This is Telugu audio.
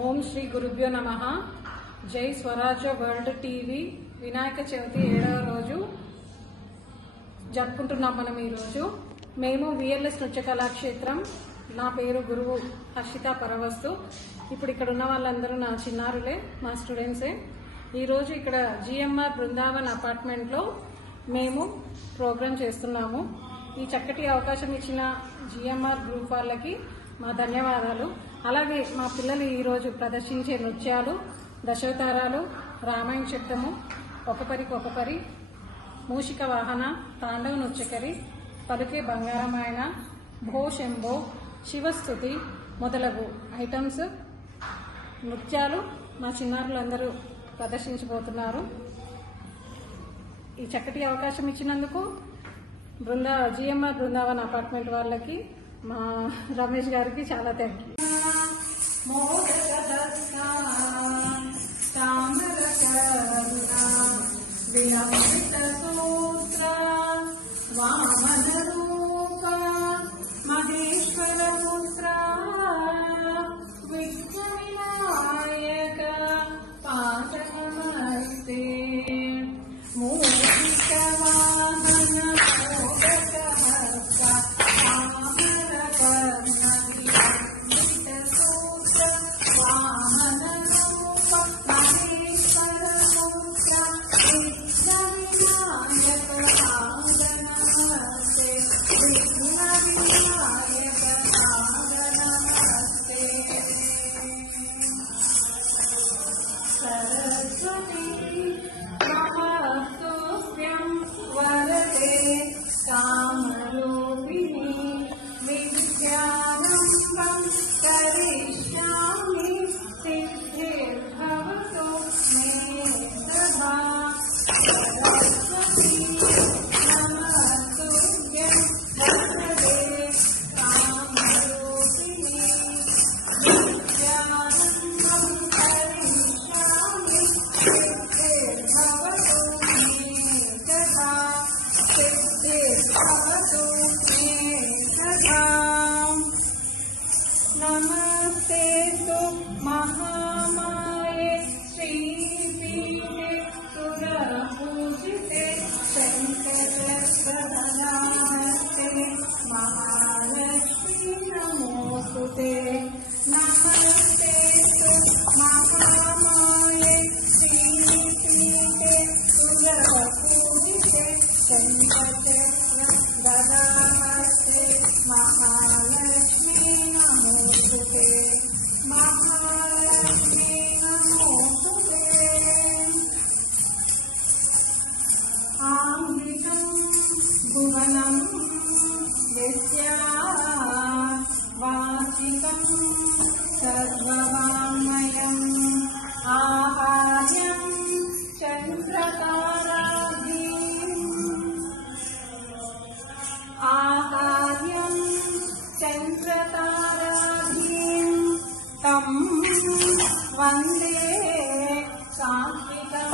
ఓం శ్రీ గురుభ్యో నమః. జై స్వరాజ్య వరల్డ్ టీవీ వినాయక చవితి 7వ రోజు జరుపుకుంటున్నాం. మనం ఈరోజు మేము విఎల్ఎస్ నృత్య కళాక్షేత్రం. నా పేరు గురువు హర్షిత పరవస్తు. ఇప్పుడు ఇక్కడ ఉన్న వాళ్ళందరూ నా చిన్నారులే, మా స్టూడెంట్సే. ఈరోజు ఇక్కడ జిఎంఆర్ బృందావన్ అపార్ట్మెంట్లో మేము ప్రోగ్రాం చేస్తున్నాము. ఈ చక్కటి అవకాశం ఇచ్చిన జిఎంఆర్ గ్రూప్ వాళ్ళకి మా ధన్యవాదాలు. అలాగే మా పిల్లలు ఈరోజు ప్రదర్శించే నృత్యాలు దశావతారాలు, రామాయణ శబ్దము, ఒకపరి, మూషిక వాహన, తాండవ నృత్యకరి, పలుకే బంగారమాయన, భో శంభో, శివస్థుతి మొదలగు ఐటమ్స్ నృత్యాలు మా చిన్నారులందరూ ప్రదర్శించబోతున్నారు. ఈ చక్కటి అవకాశం ఇచ్చినందుకు జిఎంఆర్ బృందావన్ అపార్ట్మెంట్ వాళ్ళకి, మా రమేష్ గారికి చాలా థ్యాంక్ యూ. విలంబిత సూత్ర వామన రూప మహేశ్వర పుత్ర విఘ్న వినాయక పాదనమస్తే మూషిక వాహన మోదక హస్త వామన కర్ణ విలంబిత సూత్ర వామన రూప మహేశ్వర పుత్ర वरदे कामरूपिणी विद्यारम्भं करिष्यामि सिद्धिर्भवतु मे सदा सरस्वती नमस्तुभ्यं वरदे कामरूपिणी विद्यारम्भं करिष्यामि सिद्धिर्भवतु नमस्ते तु महामाये श्रीपीठे सुरपूजिते शङ्करप्रभदाहस्ते महालक्ष्मी नमोस्तुते। नमस्ते तु महामाये श्रीपीठे सुरपूजिते शङ्करप्रभदाहस्ते महालक्ष्मी नमोस्तुते। महालक्ष्मी नमोस्तुते। आमृतं भुवनं यस्या वाचिकं सर्ववाङ्मयम् आहार्यं चन्द्रताराधीं तं वन्दे सात्विकं